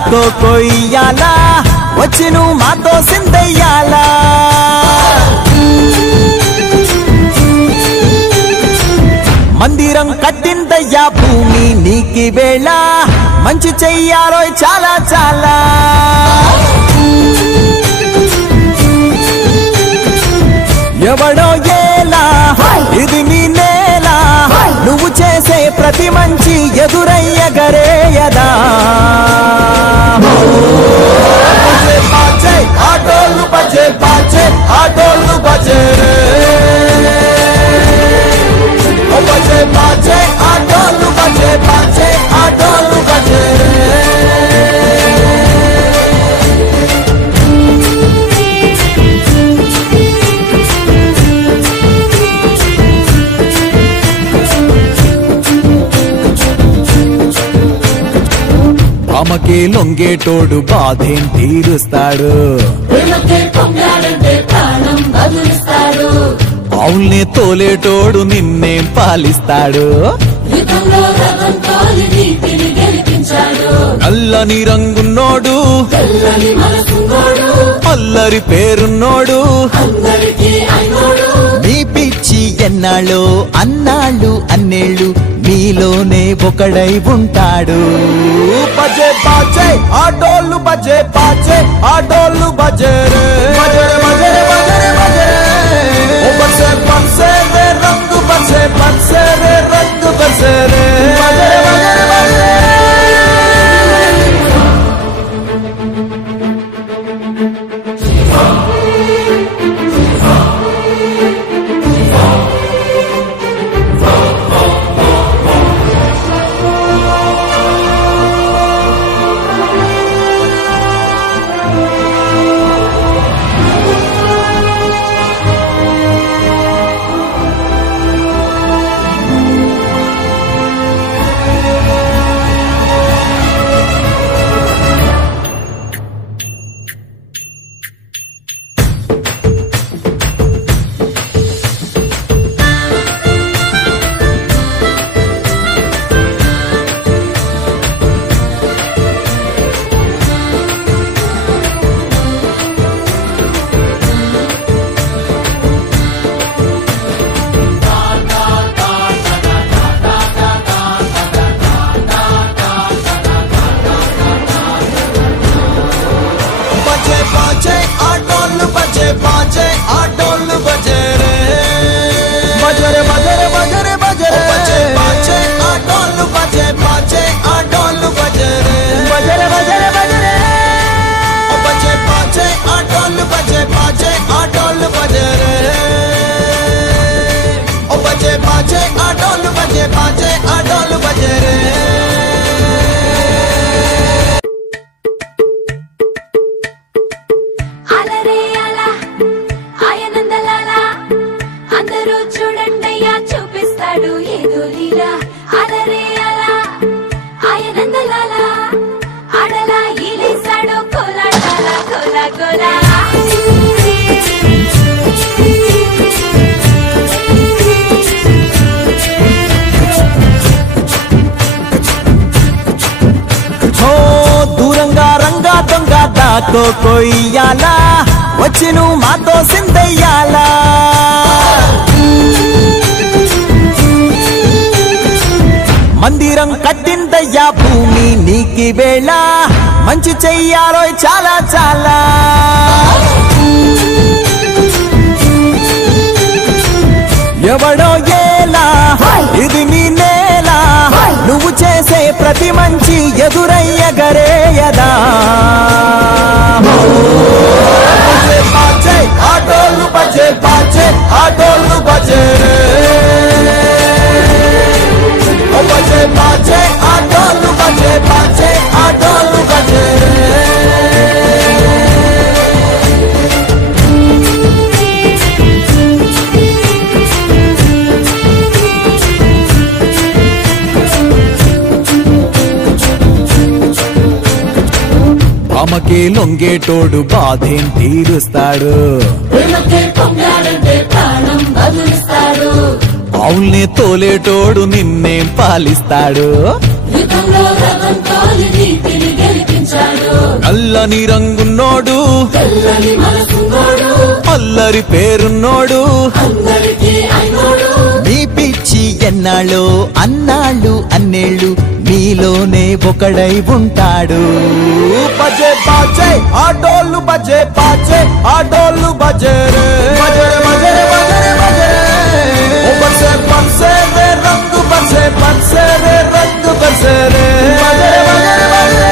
దాకో కొయ్యాలా వచ్చి నువ్వు మాతో సిందయ్యాలా మందిరం కట్టిందయ్యా భూమి నీకి వేళ మంచి చెయ్యాలో చాలా చాలా ఎవడో ఏలా ఇది నీ నేల నువ్వు చేసే ప్రతి మంచి ఎదురయ్యగరేయదా ఆటోలు బజే బాజే ఆటోలు బజే బజే బాజే ఆటోలు బజే బాజే ఆటోలు బజే అమ్మకే లొంగేటోడు బాధేం తీరుస్తాడు అవుల్నే తోలేటోడు నిన్నేం పాలిస్తాడు నల్లని రంగున్నోడు అల్లరి పేరున్నోడు నీ పిచ్చి ఎన్నాళ్ళు అన్నాళ్ళు అన్నేళ్ళు మీలోనే ఒకడై ఉంటాడు బజే బాజే ఆటోలు బజే బాజే ఆటోలు బజే బజే బజే బజే బజే బజే రే రంగు బజే బజే రే రంగు బజే రే బజే బజే బజే దాకో కొయ్యాలా వచ్చి నువ్వు మాతో సిందయ్యాలా మందిరం కట్టిందయ్యా భూమి నీకి వేళ మంచి చెయ్యాలో చాలా చాలా ఎవడో ఏలా ఇది నీ నేల నువ్వు చేసే ప్రతి మంచి ఎదురయ్యగరేయదా ఆటోలు బజే బాజే ఆటోలు బజే బజే బాజే ఆటోలు బజే బాజే ఆటోలు బజే అమ్మకే లొంగేటోడు బాధేం తీరుస్తాడు అవుల్నే తోలేటోడు నిన్నేం పాలిస్తాడు నల్లని రంగున్నోడు తెల్లని మనసున్నోడు అల్లరి పేరున్నోడు అందరికీ అయినోడు మీ పిచ్చి ఎన్నాళ్ళు అన్నాళ్ళు అన్నేళ్ళు మీలోనే ఒకడై ఉంటాడు బజే బాజే ఆటోళ్ళు బజే బాజే ఆటోళ్ళు బజే రే బజే బజే బజే బజే ఓ బజే బజే రే రంగు బజే బజే రే రంగు బజే రే బజే బజే బజే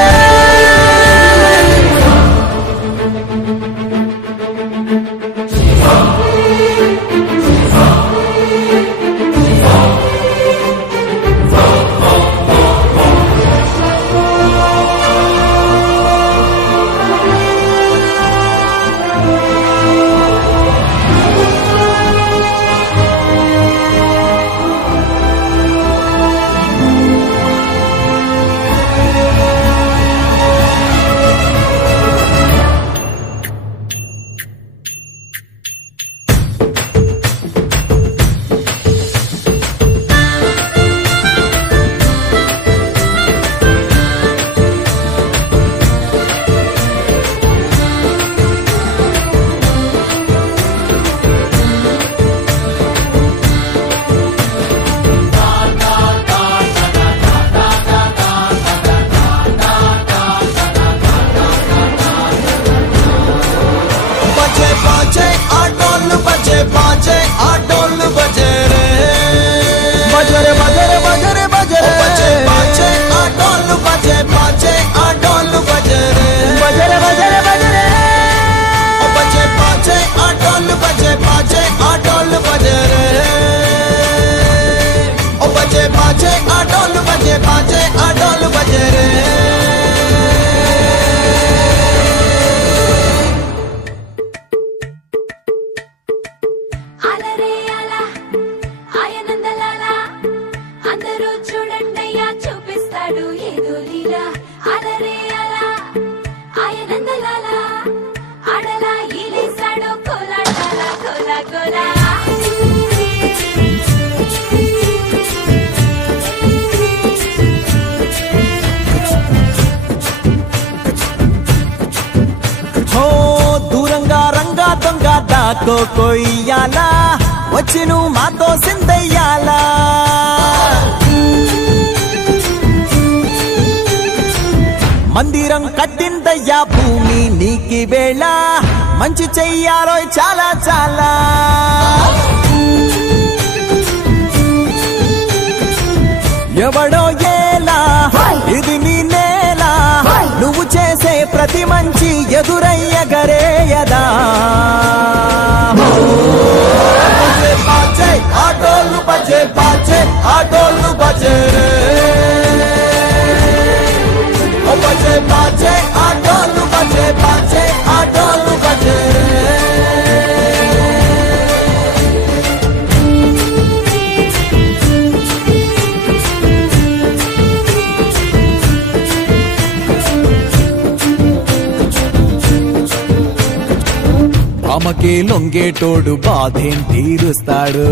కొయ్యాలా వచ్చి నువ్వు మాతో సిందయ్యాలా మందిరం కట్టిందయ్యా భూమి నీకి వేళ మంచి చెయ్యాలో చాలా చాలా ఎవడో ఏలా ఇది నీ నేల నువ్వు చేసే ప్రతి మంచి ఎదురయ్యగరేయదా ఆటోళ్ళు బజే బాజే ఆటోళ్ళు బజే బజే బాజే ఆటోళ్ళు బజే బాజే ఆటోళ్ళు బజే అమ్మకే లొంగేటోడు బాధేం తీరుస్తాడు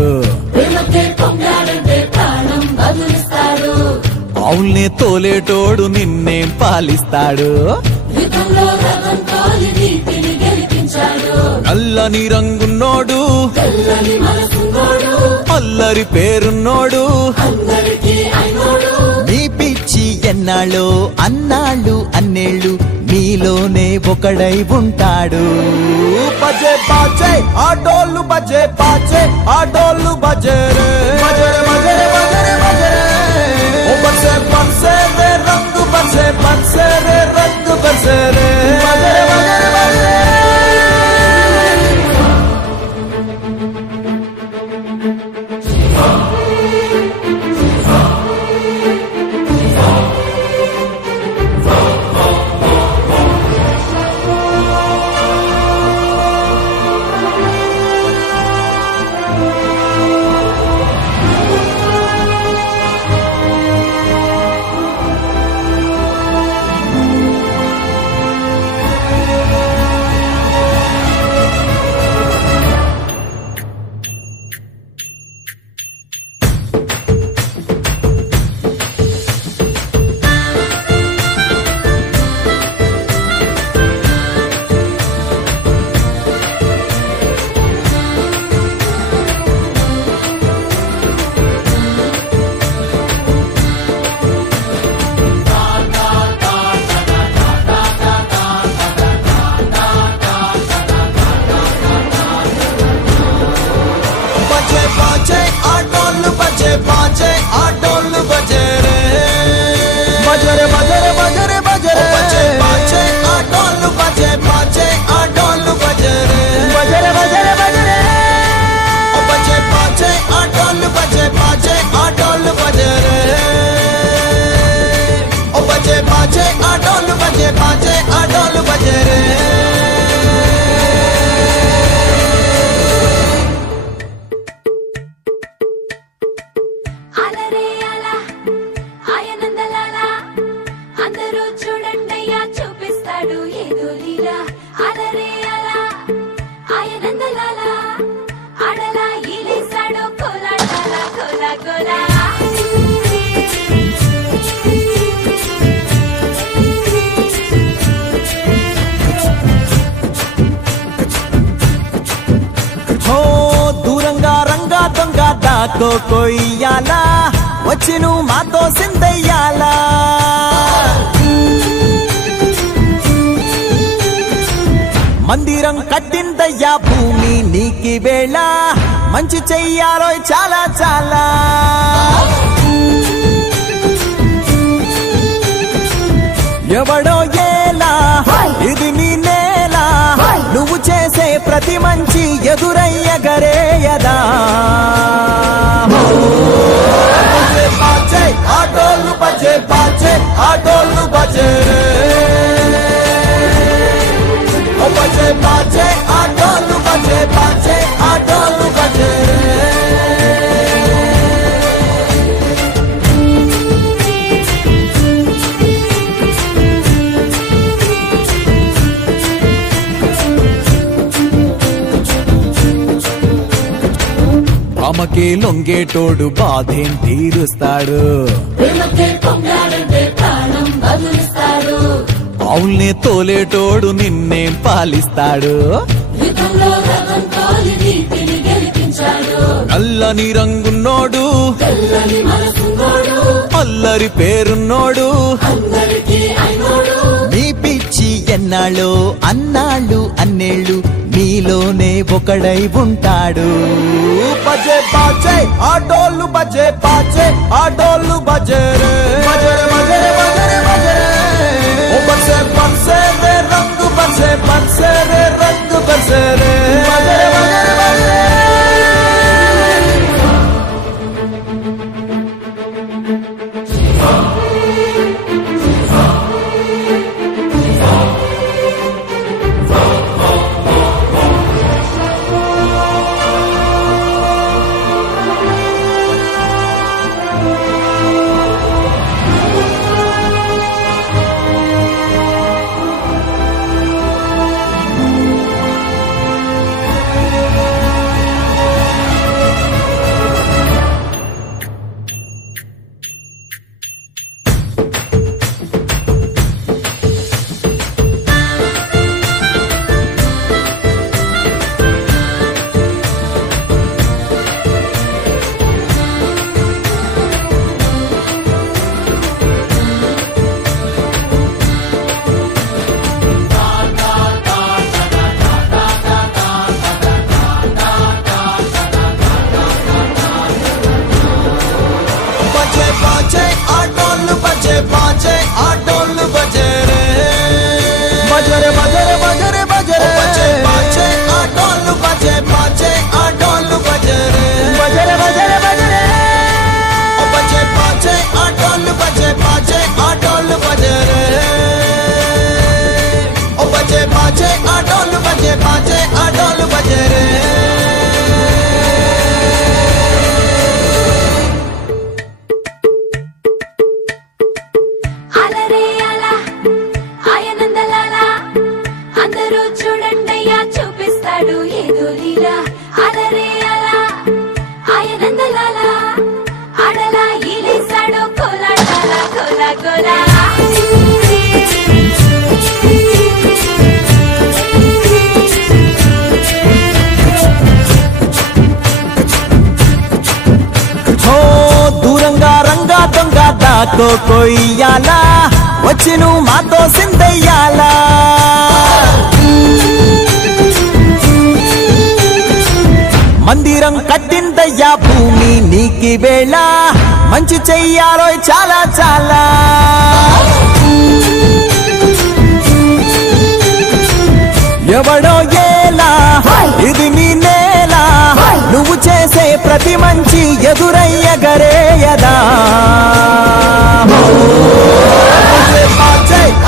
అవుల్నే తోలేటోడు నిన్నేం పాలిస్తాడు నల్లని రంగున్నోడు అల్లరి పేరున్నోడు మీ పిచ్చి ఎన్నాళ్ళు అన్నాళ్ళు అన్నేళ్ళు మీలోనే ఒకడై ఉంటాడు బజే బాజే ఆటోళ్ళు బజే బాజే ఆటోళ్ళు బజే రే బజే బజే బజే బజే ఓ బజే బజే రే రంగు బజే బజే రే రంగు బజే రే బజే బజే బజే దాకో కొయ్యాలా వచ్చి నువ్వు మాతో సిందయ్యాలా మందిరం కట్టిందయ్యా భూమి నీకి వేళ మంచి చెయ్యాలో చాలా చాలా ఎవడో ఏలా ఇది నీ నేల నువ్వు చేసే ప్రతి మంచి ఎదురయ్యగరేయదా ఆటోలు బజే బాజే ఆటోలు బజే బజే బాజే ఆటోలు బజే బాజే ఆటోలు బజే అమ్మకే లొంగేటోడు బాధేం తీరుస్తాడు అవుల్నే తోలేటోడు నిన్నేం పాలిస్తాడు నల్లని రంగున్నోడు అల్లరి పేరున్నోడు నీ పిచ్చి ఎన్నాళ్ళు అన్నాళ్ళు అన్నేళ్ళు నీలోనే ఒకడై ఉంటాడు బజే బాజే ఆటోలు బజే బాజే ఆటోలు బజే రే బజే బజే బజే ఓ బజే బజే రే రంగు బజే బజే రే రంగు బజే రే బజే బజే బజే దాకో కొయ్యాలా వచ్చి నువ్వు మాతో సిందయ్యాలా మందిరం కట్టిందయ్యా భూమి నీకి వేళ మంచి చెయ్యాలో చాలా చాలా ఎవడో ఏలా ఇది నీ నేల నువ్వు చేసే ప్రతి మంచి ఎదురయ్యగరేయదా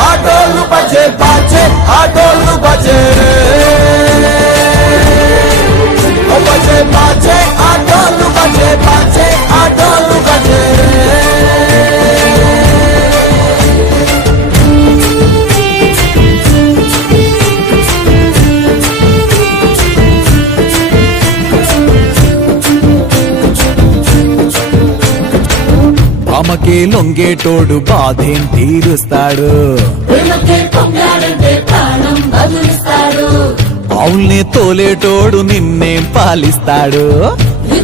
ఆటోలు బజే బాజే ఆటోలు బజే బజే బాజే ఆటోలు బజే బాజే ఆటోలు బజే అమ్మకే లొంగేటోడు బాధేం తీరుస్తాడు అవుల్నే తోలేటోడు నిన్నేం పాలిస్తాడు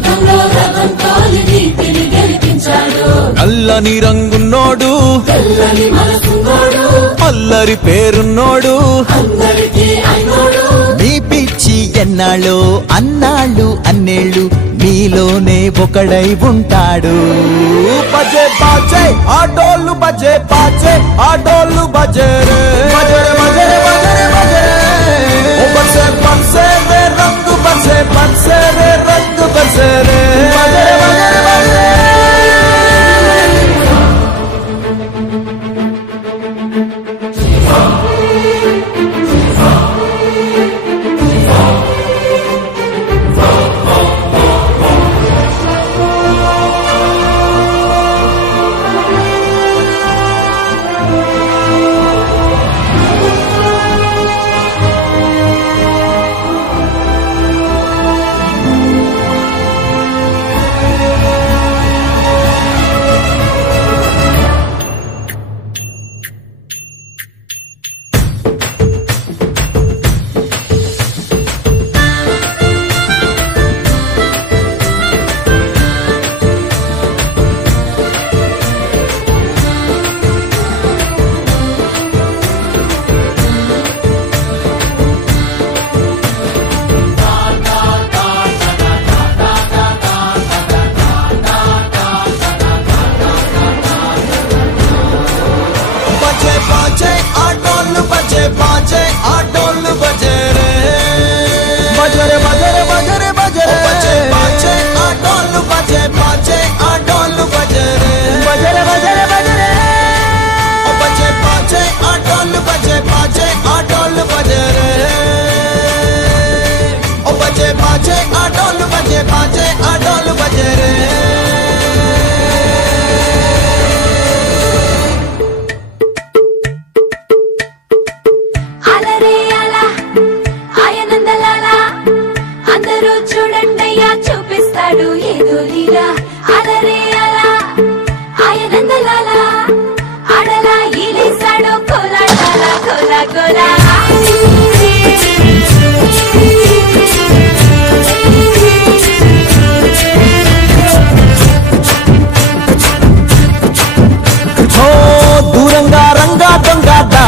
యుద్ధంలో రథం తోలి నీతిని గెలిపించాడు నల్లని రంగున్నోడు తెల్లని మనసున్నోడు అల్లరి పేరున్నోడు అందరికీ అయినోడు మీ పిచ్చి ఎన్నాళ్ళు అన్నాళ్ళు అన్నేళ్ళు మీలోనే ఒకడై ఉంటాడు బజే బాజే ఆటోళ్ళు బజే బాజే ఆటోళ్ళు బజే రే బజే బజే బజే బజే ఓ బజే బజే రే రంగు బజే బజే రే రంగు బజే రే బజే బజే బజే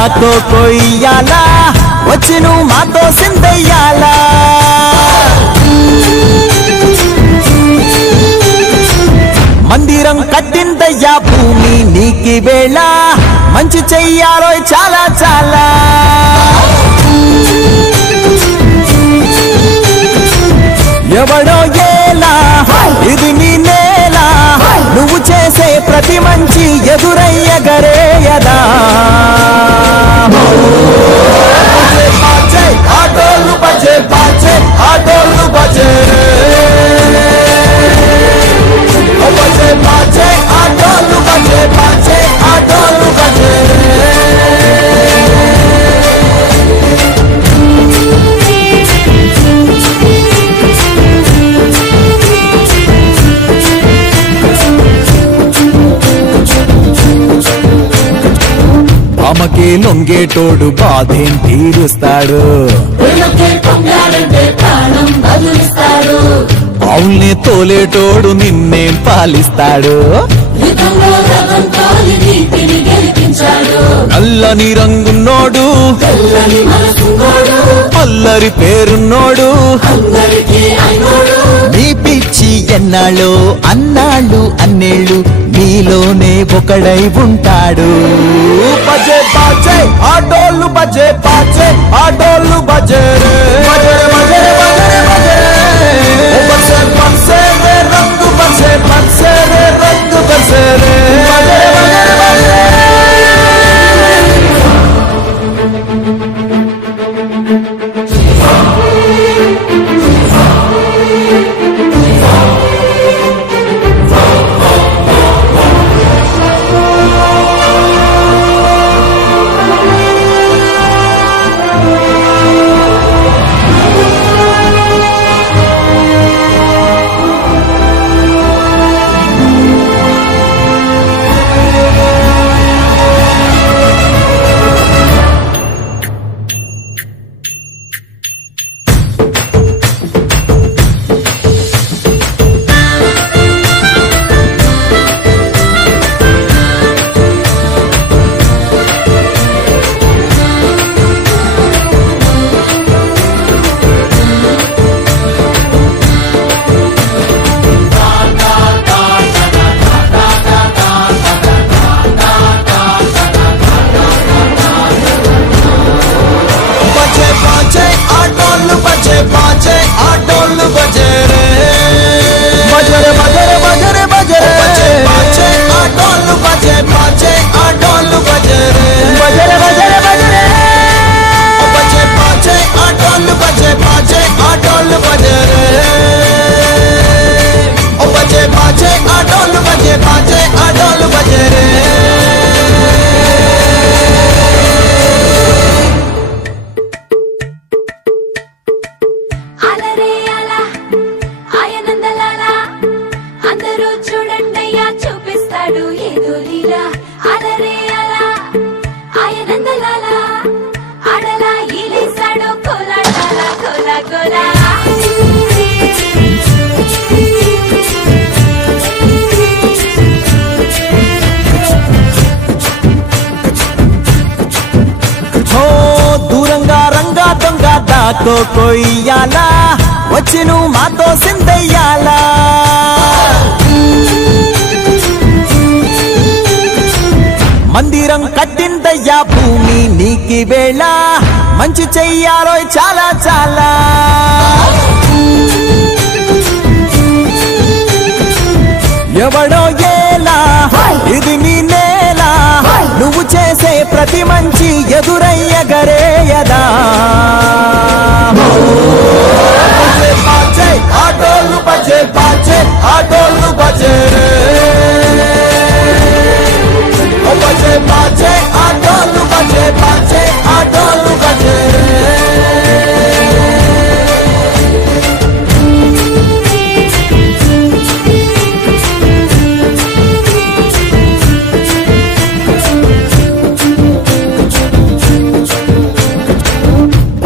మాతో కొయ్యాలా వచ్చి నువ్వు మాతో సిందయ్యాలా మందిరం కట్టిందయ్యా భూమి నీకి వేళ మంచి చెయ్యాలో చాలా చాలా ఎవడో ఏలా ఇది నీ నేల నువ్వు చేసే ప్రతి మంచి ఎదురయ్యగరేయదా ఆటోలు బజే బాజే ఆటోలు బజే బజే బాజే ఆటోలు బజే బాజే ఆటోలు బజే అమ్మకి లొంగేటోడు బాధేం తీరుస్తాడు అవుల్ని తోలేటోడు నిన్నేం పాలిస్తాడు నల్లని రంగున్నోడు అల్లరి పేరున్నోడు నీ పిచ్చి ఎన్నాళ్ళు అన్నాళ్ళు అన్నేళ్ళు నీలోనే ఒకడై ఉంటాడు బజే బాజే ఆటోలు బజే బాజే ఆటోలు బజే బజే బజే బజే బజే బజే బజే రే రంగు బజే బజే రే రంగు బజే రే బజే బజే బజే దాకో కొయ్యాలా వచ్చి నువ్వు మాతో సిందయ్యాలా మందిరం కట్టిందయ్యా భూమి నీకి వేళ మంచి చెయ్యాలో చాలా చాలా ఎవడో ఏలా ఇది నీ నేల నువ్వు చేసే ప్రతి మంచి ఎదురయ్యగరేయదా ఆటోలు బజే బాజే ఆటోలు బజే బజే బాజే ఆటోలు బజే బాజే ఆటోలు బజే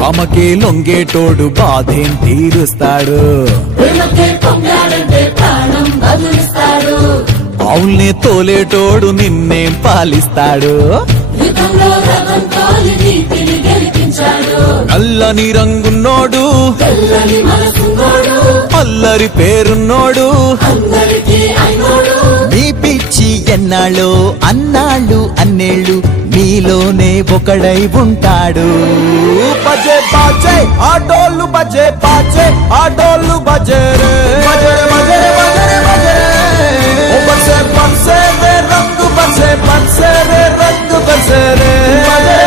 అమ్మకే లొంగేటోడు బాధేం తీరుస్తాడు అవుల్నే తోలేటోడు నిన్నేం పాలిస్తాడు నల్లని రంగున్నోడు అల్లరి పేరున్నోడు నీ పిచ్చి ఎన్నాళ్ళో అన్నాళ్ళు అన్నేళ్ళు మీలోనే ఒకడై ఉంటాడు బజే బాజే ఆటోలు బజే బాజే ఆటోలు బజే రే బజే బజే బజే బజే ఓ బజే బజే రే రంగు బజే బజే రే రంగు బజే రే బజే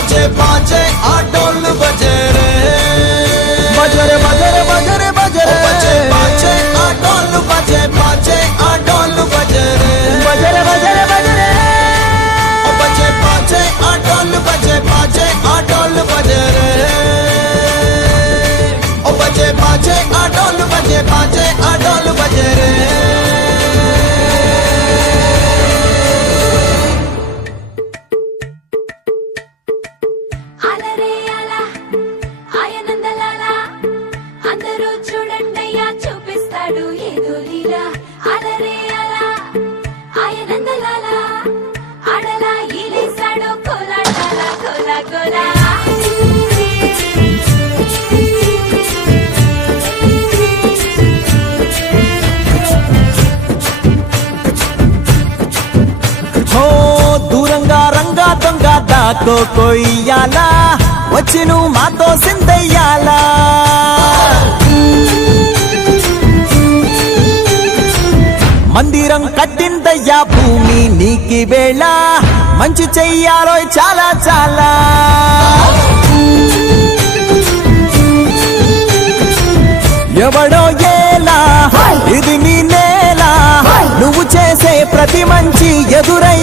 బజే బజే ఆటోలు బజే రే బజే రే బజే రే బజే రే బజే రే బజే బజే ఆటోలు బజే బజే ఆటోలు బజే రే బజే రే బజే రే బజే రే ఓ బజే బజే ఆటోలు బజే బజే ఆటోలు బజే రే ఓ బజే బజే ఆటోలు బజే బజే ఆటోలు బజే రే దూరంగా రంగా దొంగ దాకో కొయ్యాలా వచ్చి నువ్వు మాతో సిందయ్యాలా మందిరం కట్టిందయ్యా భూమి నీకి వేళ మంచి చెయ్యాలో చాలా చాలా ఎవడో ఏలా ఇది నీ నేల నువ్వు చేసే ప్రతి మంచి ఎదురై